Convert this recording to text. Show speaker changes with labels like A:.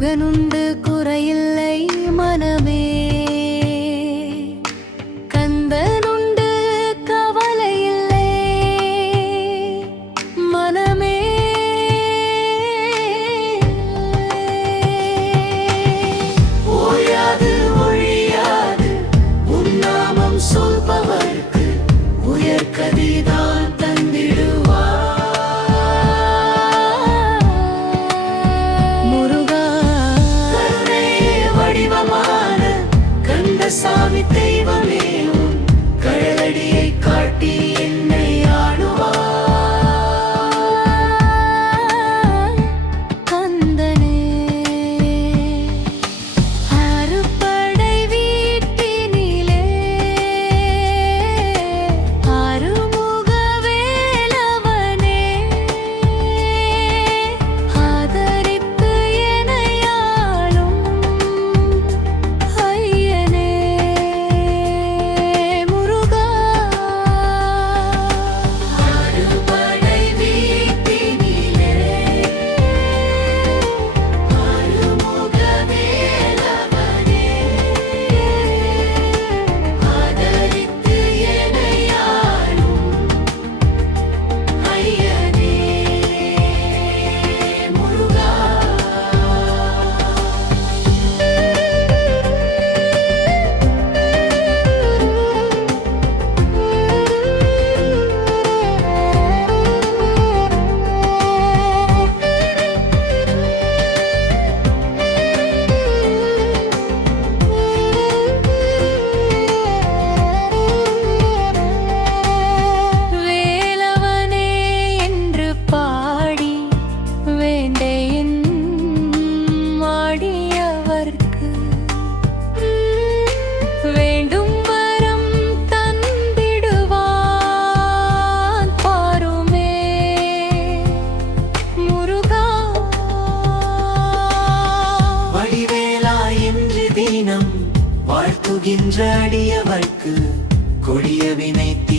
A: முகனுண்டு குறையில்லை. அவர்க்கு
B: கொடிய
A: வினை தீ